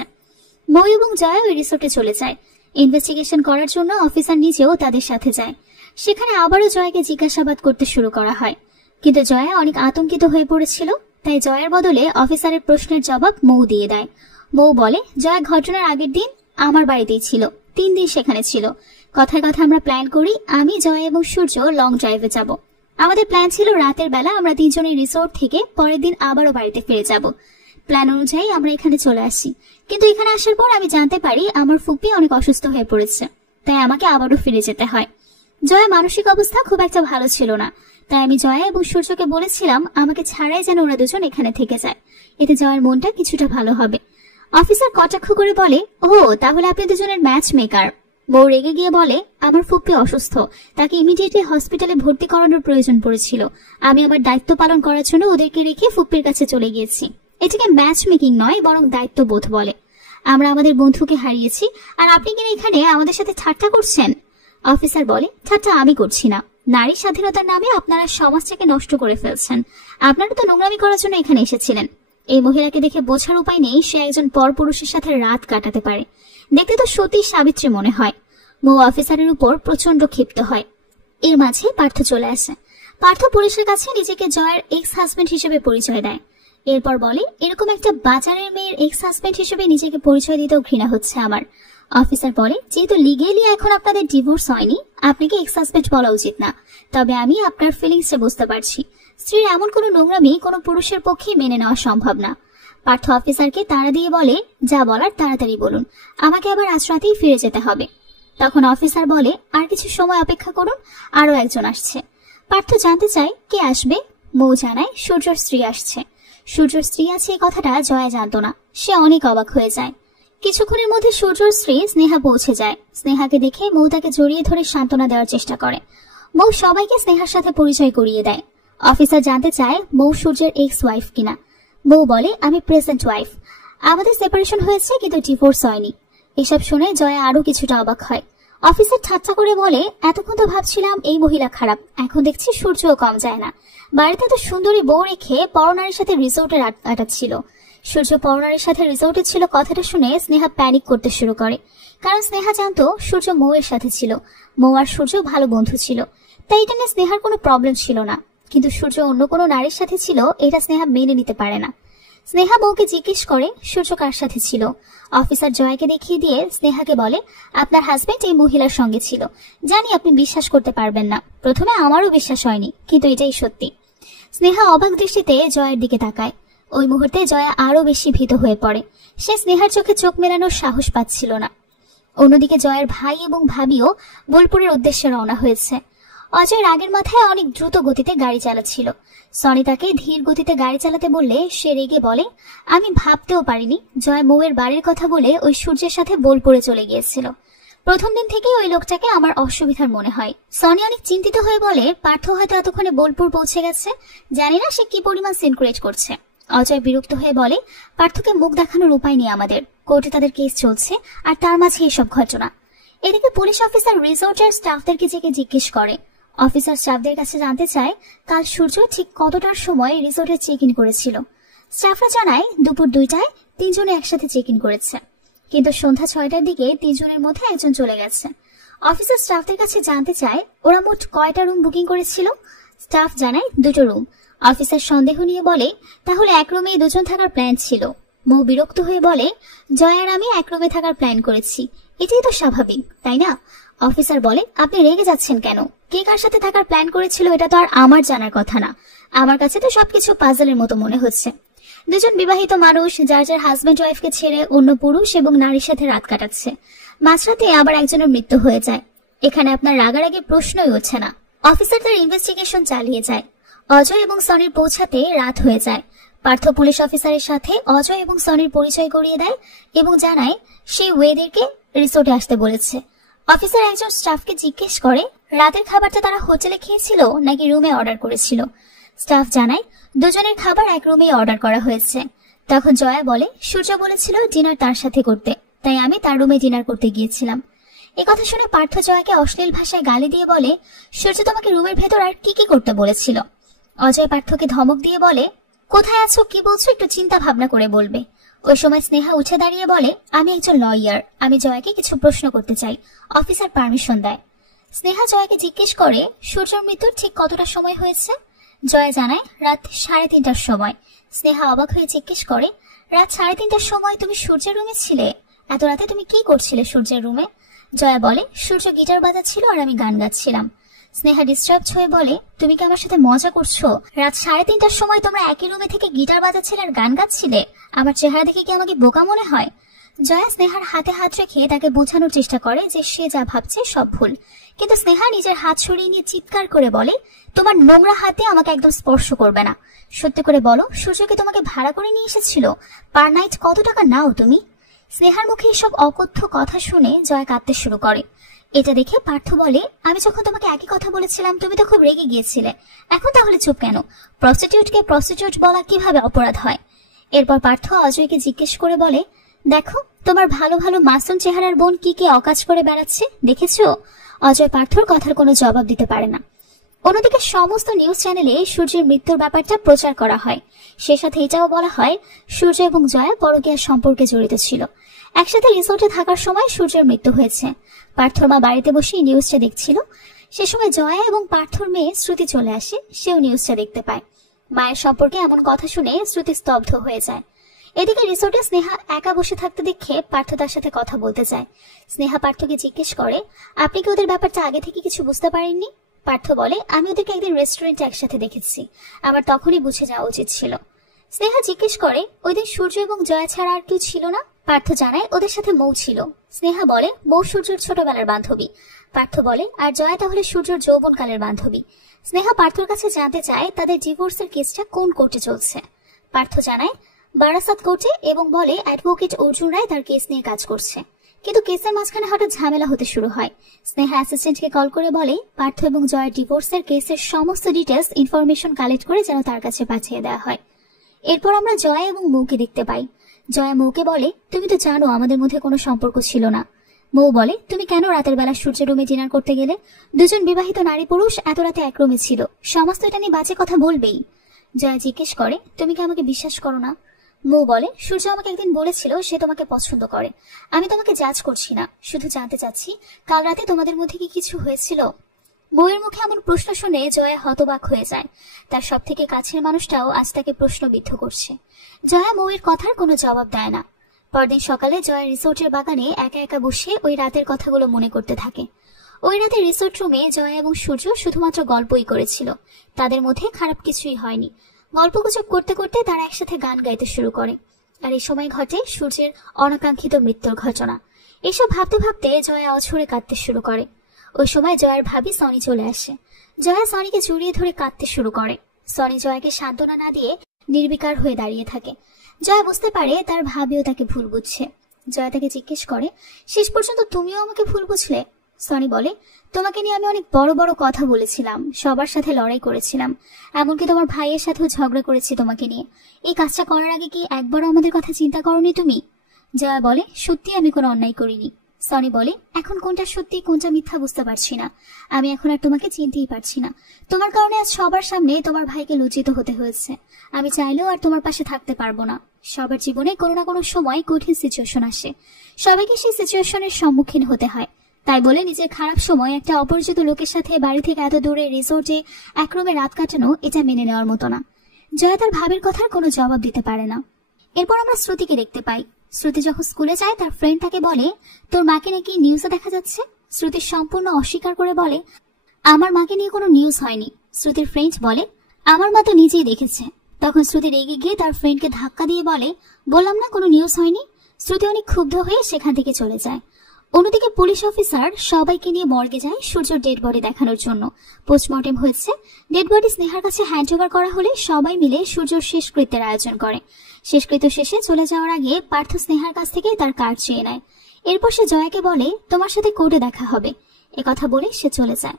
মৌ এবং জয়া ওই রিসোর্টে চলে যায়। ইনভেস্টিগেশন করার জন্য অফিসার নিজেও তাদের সাথে যায়। সেখানে আবারও জয়াকে জিজ্ঞাসাবাদ করতে শুরু করা হয়, কিন্তু জয়া অনেক আতঙ্কিত হয়ে পড়েছিল, তাই জয়ার বদলে অফিসারের প্রশ্নের জবাব মৌ দিয়ে দেয়। মৌ বলে, জয়া ঘটনার আগের দিন আমার বাড়িতেই ছিল, 3 দিন সেখানে ছিল। কথায় কথা আমরা প্ল্যান করি আমি, জয়া এবং সূর্য লং ড্রাইভে যাব। আমাদের প্ল্যান ছিল রাতের বেলা আমরা তিনজনের রিসোর্ট থেকে পরের দিন আবারও বাড়িতে ফিরে যাব। প্ল্যান অনুযায়ী আমরা এখানে চলে আসি, কিন্তু এখানে আসার পর আমি জানতে পারি আমার ফুপি অনেক অসুস্থ হয়ে পড়েছে, তাই আমাকে আবারও ফিরে যেতে হয়। জয়া মানসিক অবস্থা খুব একটা ভালো ছিল না, তাই আমি জয়া এবং সূর্যকে বলেছিলাম আমাকে ছাড়াই যেন ওরা দুজন এখানে থেকে যায়, এতে জয়ার মনটা কিছুটা ভালো হবে। অফিসার কটাক্ষ করে বলে, ও তাহলে আপনি দুজনের ম্যাচ মেকার। বউ রেগে গিয়ে বলে, আমার ফুপ্পি অসুস্থ, তাকে ইমিডিয়েটলি হসপিটালে ভর্তি করানোর প্রয়োজন পড়েছিল। আমি আমার দায়িত্ব পালন করার জন্য ওদেরকে রেখে ফুপ্পির কাছে চলে গিয়েছি। এটাকে ম্যাচ মেকিং নয়, বরং দায়িত্ববোধ বলে। আমরা আমাদের বন্ধুকে হারিয়েছি, আর আপনি কিনা এখানে আমাদের সাথে ঠাট্টা করছেন। অফিসার বলে, ঠাট্টা আমি করছি না, নারী স্বাধীনতার নামে আপনারা সমাজটাকে নষ্ট করে ফেলছেন। আপনারা তো নোংরামি করার জন্য এখানে এসেছিলেন। এই মহিলাকে দেখে বোঝার উপায় নেই সে একজন পরপুরুষের সাথে রাত কাটাতে পারে। দেখতে তো সতী সাবিত্রী মনে হয়। মৌ অফিসারের উপর প্রচন্ড ক্ষিপ্ত হয়। এর মাঝে পার্থ চলে আসে। পার্থ পুলিশের কাছে নিজেকে জয়ের এক্স হাজবেন্ড হিসেবে পরিচয় দেয়। এরপর বলে, এরকম একটা বাজারের মেয়ের এক্স হাজবেন্ড হিসেবে নিজেকে পরিচয় দিতেও ঘৃণা হচ্ছে আমার। অফিসার বলে, যেহেতু লিগেলি এখন আপনাদের ডিভোর্স হয়নি, আপনাকে এক্স হাজবেন্ড বলা উচিত না। তবে আমি আপনার ফিলিংসটা বুঝতে পারছি। স্ত্রীর এমন কোনো নোংরামি কোনো পুরুষের পক্ষে মেনে নেওয়া সম্ভব না। পার্থ অফিসারকে তাড়া দিয়ে বলে, যা বলার তাড়াতাড়ি বলুন, আমাকে আবার আজ রাতেই ফিরে যেতে হবে। তখন অফিসার বলে, আর কিছু সময় অপেক্ষা করুন, আরো একজন আসছে। পার্থ জানতে চায় কে আসবে। মৌ জানায় সূর্যর স্ত্রী আসছে। সূর্যর স্ত্রী আছে এই কথাটা জয়া জানত না। সে অনেক অবাক হয়ে যায়। কিছুক্ষণের মধ্যে সূর্যর স্ত্রী স্নেহা পৌঁছে যায়। স্নেহাকে দেখে মৌ তাকে জড়িয়ে ধরে সান্ত্বনা দেওয়ার চেষ্টা করে। মৌ সবাইকে স্নেহার সাথে পরিচয় করিয়ে দেয়। অফিসার জানতে চায় মৌ সূর্যের এক্স ওয়াইফ কিনা। মৌ বলে, আমি প্রেজেন্ট ওয়াইফ। আমাদের সেপারেশন হয়েছে, কিন্তু ডিভোর্স হয়নি। এসব শুনে জয়া আরো কিছুটা অবাক হয়। অফিসার ঠাট্টা করে বলে, এতক্ষণ তো ভাবছিলাম এই মহিলা খারাপ, এখন দেখছি সূর্যও কম যায় না। বাড়িতে তো সুন্দরী বউ রেখে পরনারীর সাথে রিসোর্টে রাত কাটাচ্ছিল। সূর্য পরনারীর সাথে রিসোর্টে ছিল কথাটা শুনে স্নেহা প্যানিক করতে শুরু করে, কারণ স্নেহা জানতো সূর্য মৌয়ের সাথে ছিল। মৌ আর সূর্য ভালো বন্ধু ছিল, তাই এটা নিয়ে স্নেহার কোনো প্রবলেম ছিল না। কিন্তু সূর্য অন্য কোনো নারীর সাথে ছিল, এটা স্নেহা মেনে নিতে পারে না। স্নেহা বউকে জিজ্ঞেস করে সূর্য কার সাথে ছিল। অফিসার জয়াকে দেখিয়ে দিয়ে স্নেহাকে বলে, আপনার হাজবেন্ড এই মহিলার সঙ্গে ছিল। জানি আপনি বিশ্বাস করতে পারবেন না, প্রথমে আমারও বিশ্বাস হয়নি, কিন্তু এটাই সত্যি। স্নেহা অবাক দৃষ্টিতে জয়ের দিকে তাকায়। ওই মুহূর্তে জয়া আরো বেশি ভীত হয়ে পড়ে। সে স্নেহার চোখে চোখ মেলানোর সাহস পাচ্ছিল না। অন্যদিকে জয়ের ভাই এবং ভাবিও বোলপুরের উদ্দেশ্যে রওনা হয়েছে। অজয় রাগের মাথায় অনেক দ্রুত গতিতে গাড়ি চালাচ্ছিল। সনি তাকে ধীর গতিতে গাড়ি চালাতে বললে সে রেগে বলে, আমি ভাবতেও পারিনি জয় মৌয়ের বাড়ির কথা বলে ওই সূর্যের সাথে বোলপুরে চলে গিয়েছিল। প্রথম দিন থেকেই ওই লোকটাকে আমার অসুবিধার মনে হয়। সনি অনেক চিন্তিত হয়ে বলে, পার্থ হয়তো এতক্ষণে বোলপুর পৌঁছে গেছে, জানি না সে কি পরিমাণ সিন ক্রিয়েট করছে। অজয় বিরক্ত হয়ে বলে, পার্থকে মুখ দেখানোর উপায় নেই আমাদের, কোর্টে তাদের কেস চলছে, আর তার মাঝে এসব ঘটনা। এদিকে পুলিশ অফিসার রিসোর্টের স্টাফদেরকে জিজ্ঞেস করে। অফিসার স্টাফদের কাছে জানতে চায় কাল সূর্য ঠিক কতটার সময় রিসোর্টে চেক ইন করেছিল। স্টাফরা জানায় দুপুর 2টায় তিনজনে একসাথে চেক ইন করেছে, কিন্তু সন্ধ্যা 6টার দিকে তিনজনের মধ্যে একজন চলে গেছে। অফিসার স্টাফদের কাছে জানতে চায় ওরা মোট কয়টা রুম বুকিং করেছিল। স্টাফ জানায় 2টো রুম। অফিসার সন্দেহ নিয়ে বলে, তাহলে এক রুমে 2জন থাকার প্ল্যান ছিল। মৌ বিরক্ত হয়ে বলে, জয় আর আমি এক রুমে থাকার প্ল্যান করেছি, এটাই তো স্বাভাবিক, তাই না? অফিসার বলে, আপনি রেগে যাচ্ছেন কেন? কে কার সাথে থাকার প্ল্যান করেছিল এটা তো আর আমার জানার কথা না। আমার কাছে তো সবকিছু পাজলের মতো মনে হচ্ছে। 2জন বিবাহিত মানুষ যার যার হাজবেন্ড ওয়াইফকে ছেড়ে অন্য পুরুষ এবং নারীর সাথে রাত কাটাচ্ছে। মাঝরাতে আবার একজনের মৃত্যু হয়ে যায়। এখানে আপনার রাগারাগি প্রশ্নই হচ্ছে না। অফিসার তার ইনভেস্টিগেশন চালিয়ে যায়। অজয় এবং সনির পৌঁছাতে রাত হয়ে যায়। পার্থ পুলিশ অফিসারের সাথে অজয় এবং সনির পরিচয় করিয়ে দেয় এবং জানায় সেই ওয়েদেরকে রিসোর্টে আসতে বলেছে। অফিসার একজন স্টাফকে জিজ্ঞেস করে রাতের খাবারটা তারা হোটেলে খেয়েছিল নাকি রুমে অর্ডার করেছিল। স্টাফ জানায় 2জনের খাবার এক রুমেই অর্ডার করা হয়েছে। তখন জয়া বলে, সূর্য বলেছিল ডিনার তার সাথে করতে, তাই আমি তার রুমে ডিনার করতে গিয়েছিলাম। একথা শুনে পার্থ জয়াকে অশ্লীল ভাষায় গালি দিয়ে বলে, সূর্য তোমাকে রুমের ভেতর আর কি কি করতে বলেছিল? অজয় পার্থকে ধমক দিয়ে বলে, কোথায় আছো, কি বলছো একটু চিন্তা ভাবনা করে বলবে। ওই সময় স্নেহা উঠে দাঁড়িয়ে বলে, আমি একজন লয়ার, আমি জয়াকে কিছু প্রশ্ন করতে চাই। অফিসার পারমিশন দেয়। স্নেহা জয়াকে জিজ্ঞেস করে সূর্যর মৃত্যুর ঠিক কতটা সময় হয়েছে। জয়া জানায় রাত 3:30টার সময়। স্নেহা অবাক হয়ে জিজ্ঞেস করে, রাত 3:30টার সময় তুমি সূর্যের রুমে ছিলে? এত রাতে তুমি কি করছিলে সূর্যের রুমে? জয়া বলে, সূর্য গিটার বাজাচ্ছিল আর আমি গান গাচ্ছিলাম। স্নেহা ডিস্টার্ব হয়ে বলে, তুমি কি আমার সাথে মজা করছো? রাত 3:30টার সময় তোমরা একই রুমে থেকে গিটার বাজাচ্ছিলে আর গান গাচ্ছিলে। আমার চেহারা দেখে কি আমাকে বোকা মনে হয়? জয়া স্নেহার হাতে হাত রেখে তাকে বোঝানোর চেষ্টা করে যে সে যা ভাবছে সব ভুল, কিন্তু স্নেহা নিজের হাত সরিয়ে নিয়ে চিৎকার করে বলে, তোমার নোংরা হাতে আমাকে একদম স্পর্শ করবে না। সত্যি করে বলো, সূর্যকে তোমাকে ভাড়া করে নিয়ে এসেছিল? পার নাইট কত টাকা নাও তুমি? স্নেহার মুখে এসব অকথ্য কথা শুনে জয়া কাঁদতে শুরু করে। এটা দেখে পার্থ বলে, আমি যখন তোমাকে একই কথা বলেছিলাম তুমি তো খুব রেগে গিয়েছিলে, এখন তাহলে চুপ কেন? প্রস্টিটিউটকে প্রস্টিটিউট বলা কিভাবে অপরাধ হয়? এরপর পার্থ অজয়কে জিজ্ঞেস করে বলে, দেখো তোমার ভালো ভালো মাসুম চেহারার বোন কি কি অকাজ করে বেড়াচ্ছে, দেখেছো? অজয় পার্থর কথার কোনো জবাব দিতে পারে না। অন্যদিকে সমস্ত নিউজ চ্যানেলে সূর্যের মৃত্যুর ব্যাপারটা প্রচার করা হয়। সে সাথে এটাও বলা হয় সূর্য এবং জয়া পরকীয়ার সম্পর্কে জড়িত ছিল। একসাথে রিসোর্টে থাকার সময় সূর্যের মৃত্যু হয়েছে। পার্থর মা বাড়িতে বসে নিউজটা দেখছিল। সে সময় জয়া এবং পার্থর মেয়ে শ্রুতি চলে আসে, সেও নিউজটা দেখতে পায়। মায়ের সম্পর্কে এমন কথা শুনে শ্রুতি স্তব্ধ হয়ে যায়। এদিকে রিসোর্টে স্নেহা একা বসে থাকতে দেখে পার্থ তার সাথে কথা বলতে চায়। স্নেহা পার্থকে জিজ্ঞেস করে, আপনি কি ওদের ব্যাপারটা আগে থেকে কিছু বুঝতে পারেননি? পার্থ বলে, আমি ওদেরকে একদিন রেস্টুরেন্টে একসাথে দেখেছি, আমার তখনই বুঝে যাওয়া উচিত ছিল। স্নেহা জিজ্ঞেস করে, ওই দিন সূর্য এবং জয়া ছাড়া আর কেউ ছিল না? পার্থ জানায় ওদের সাথে মৌ ছিল। স্নেহা বলে, মৌ সূর্যের ছোটবেলার বান্ধবী। পার্থ বলে, আর জয়া তাহলে সূর্যের যৌবনকালের বান্ধবী। স্নেহা পার্থর কাছে জানতে চায় তাদের ডিভোর্সের কেসটা কোন কোর্টে চলছে। পার্থ জানায় বারাসাত কোর্টে, এবং বলে অ্যাডভোকেট অর্জুন রায় তার কেস নিয়ে কাজ করছে। কিন্তু কেসের মাঝখানে হঠাৎ ঝামেলা হতে শুরু হয়। স্নেহা অ্যাসিস্ট্যান্টকে কল করে বলে পার্থ এবং জয়ের ডিভোর্সের কেসের সমস্ত ডিটেলস ইনফরমেশন কালেক্ট করে যেন তার কাছে পাঠিয়ে দেওয়া হয়। এরপর আমরা জয়া এবং মৌকে দেখতে পাই। জয়া মৌকে বলে, তুমি তো জানো আমাদের মধ্যে কোনো সম্পর্ক ছিল না। মৌ বলে, তুমি কেন রাতের বেলা সূর্যের রুমে ডিনার করতে গেলে? দুজন বিবাহিত নারী পুরুষ এত রাতে এক রুমে ছিল, সমস্ত এটা নিয়ে বাজে কথা বলবেই। জয়া জিজ্ঞেস করে, তুমি কি আমাকে বিশ্বাস করো না? মৌ বলে, সূর্য আমাকে একদিন বলেছিল সে তোমাকে পছন্দ করে। আমি তোমাকে জাজ করছি না, শুধু জানতে চাচ্ছি কাল রাতে তোমাদের মধ্যে কি কিছু হয়েছিল? মৌয়ের মুখে এমন প্রশ্ন শুনে জয়া হতবাক হয়ে যায়। তার সব থেকে কাছের মানুষটাও আজ তাকে প্রশ্নবিদ্ধ করছে। জয়া মৌয়ের কথার কোনো জবাব দেয় না। পরদিন সকালে জয়া রিসোর্টের বাগানে একা একা বসে ওই রাতের কথাগুলো মনে করতে থাকে। ওই রাতে রিসোর্ট রুমে জয়া এবং সূর্য শুধুমাত্র গল্পই করেছিল, তাদের মধ্যে খারাপ কিছুই হয়নি। গল্পগুজব করতে করতে তারা একসাথে গান গাইতে শুরু করে। আর এই সময় ঘটে সূর্যের অনাকাঙ্ক্ষিত মৃত্যুর ঘটনা। এসব ভাবতে ভাবতে জয়া অঝরে কাঁদতে শুরু করে। ওই সময় জয়ার ভাবি সনি চলে আসে। জয়া সনিকে জড়িয়ে ধরে কাঁদতে শুরু করে। সনি জয়াকে সান্ত্বনা না দিয়ে নির্বিকার হয়ে দাঁড়িয়ে থাকে। জয়া বুঝতে পারে তার ভাবিও তাকে ভুল বুঝছে। জয়া তাকে জিজ্ঞেস করে, শেষ পর্যন্ত তুমিও আমাকে ভুল বুঝলে? সনি বলে, তোমাকে নিয়ে আমি অনেক বড় বড় কথা বলেছিলাম, সবার সাথে লড়াই করেছিলাম, এমনকি তোমার ভাইয়ের সাথেও ঝগড়া করেছি তোমাকে নিয়ে। এই কাজটা করার আগে কি একবারও আমাদের কথা চিন্তা করোনি তুমি? জয়া বলে, সত্যি আমি কোনো অন্যায় করিনি। সনি বলে, এখন কোনটা সত্যি কোনটা মিথ্যা বুঝতে পারছি না। আমি এখন আর তোমাকে চিনতেই পারছি না। তোমার কারণে আজ সবার সামনে তোমার ভাইকে লজ্জিত হতে হয়েছে। আমি চাইলেও আর তোমার পাশে থাকতে পারবো না। সবার জীবনে কোনো না কোনো সময় কঠিন সিচুয়েশন আসে, সবাইকে সেই সিচুয়েশনের সম্মুখীন হতে হয়। তাই বলে নিজের খারাপ সময় একটা অপরিচিত লোকের সাথে বাড়ি থেকে এত দূরে রিসোর্টে এক রুমে রাত কাটানো এটা মেনে নেওয়ার মতো না। জয়া তার ভাবের কথার কোনো জবাব দিতে পারে না। এরপর আমরা শ্রুতিকে দেখতে পাই। শ্রুতি যখন স্কুলে যায় তার ফ্রেন্ড তাকে বলে, তোর মাকে নাকি নিউজে দেখা যাচ্ছে। শ্রুতি সম্পূর্ণ অস্বীকার করে বলে, আমার মাকে নিয়ে কোনো নিউজ হয়নি। শ্রুতির ফ্রেন্ড বলে, আমার মা তো নিজেই দেখেছে। তখন শ্রুতি রেগে গিয়ে তার ফ্রেন্ডকে ধাক্কা দিয়ে বলে, বললাম না কোনো নিউজ হয়নি। শ্রুতি অনেক ক্ষুব্ধ হয়ে সেখান থেকে চলে যায়। অন্যদিকে পুলিশ অফিসার সবাইকে নিয়ে মর্গে যায় সূর্যর ডেড বডি দেখানোর জন্য। পোস্টমর্টেম হয়েছে, ডেড বডি স্নেহার কাছে হ্যান্ড ওভার করা হলে সবাই মিলে সূর্যর শেষকৃত্যের আয়োজন করে। শেষকৃত্য শেষে চলে যাওয়ার আগে পার্থ স্নেহার কাছ থেকে তার কার্ড চেয়ে নেয়। এরপর সে জয়াকে বলে, তোমার সাথে কোর্টে দেখা হবে। একথা বলে সে চলে যায়।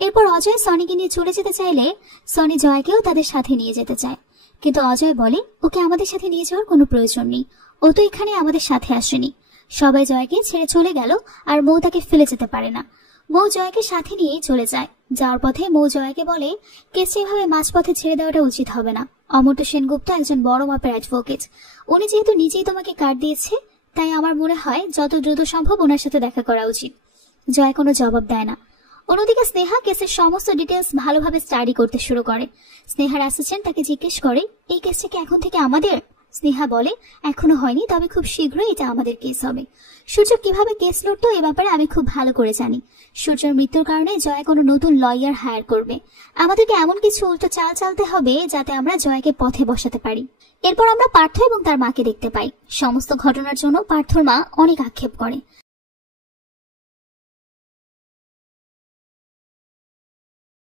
এরপর অজয় সনিকে নিয়ে চলে যেতে চাইলে সনি জয়াকেও তাদের সাথে নিয়ে যেতে চায়, কিন্তু অজয় বলে, ওকে আমাদের সাথে নিয়ে যাওয়ার কোনো প্রয়োজন নেই, ও তো এখানে আমাদের সাথে আসেনি। সবাই জয়াকে ছেড়ে চলে গেল, আর মৌ তাকে ফেলে যেতে পারে না। মৌ জয়াকে সাথে নিয়ে চলে যায়। যাওয়ার পথে মৌ জয়াকে বলে, কেসটা এভাবে মাঝপথে ছেড়ে দেওয়াটা উচিত হবে না। অমর্ত্য সেনগুপ্ত একজন বড় মাপের অ্যাডভোকেট, উনি যেহেতু নিজেই তোমাকে কার্ড দিয়েছে, তাই আমার মনে হয় যত দ্রুত সম্ভব ওনার সাথে দেখা করা উচিত। জয়া কোনো জবাব দেয় না। অন্যদিকে স্নেহা কেসের সমস্ত ডিটেলস ভালোভাবে স্টাডি করতে শুরু করে। স্নেহার অ্যাসিস্ট্যান্ট তাকে জিজ্ঞেস করে, এই কেসটা কি এখন থেকে আমাদের? স্নেহা বলে, এখনো হয়নি, তবে খুব শীঘ্রই এটা আমাদের কেস হবে। সূর্য কিভাবে কেস লড়তো এ ব্যাপারে আমি খুব ভালো করে জানি। সূর্যের মৃত্যুর কারণে জয়া কোনো নতুন লয়ার হায়ার করবে। আমাদেরকে এমন কিছু উল্টো চাল চালতে হবে যাতে আমরা জয়াকে পথে বসাতে পারি। এরপর আমরা পার্থ এবং তার মাকে দেখতে পাই। সমস্ত ঘটনার জন্য পার্থর মা অনেক আক্ষেপ করে।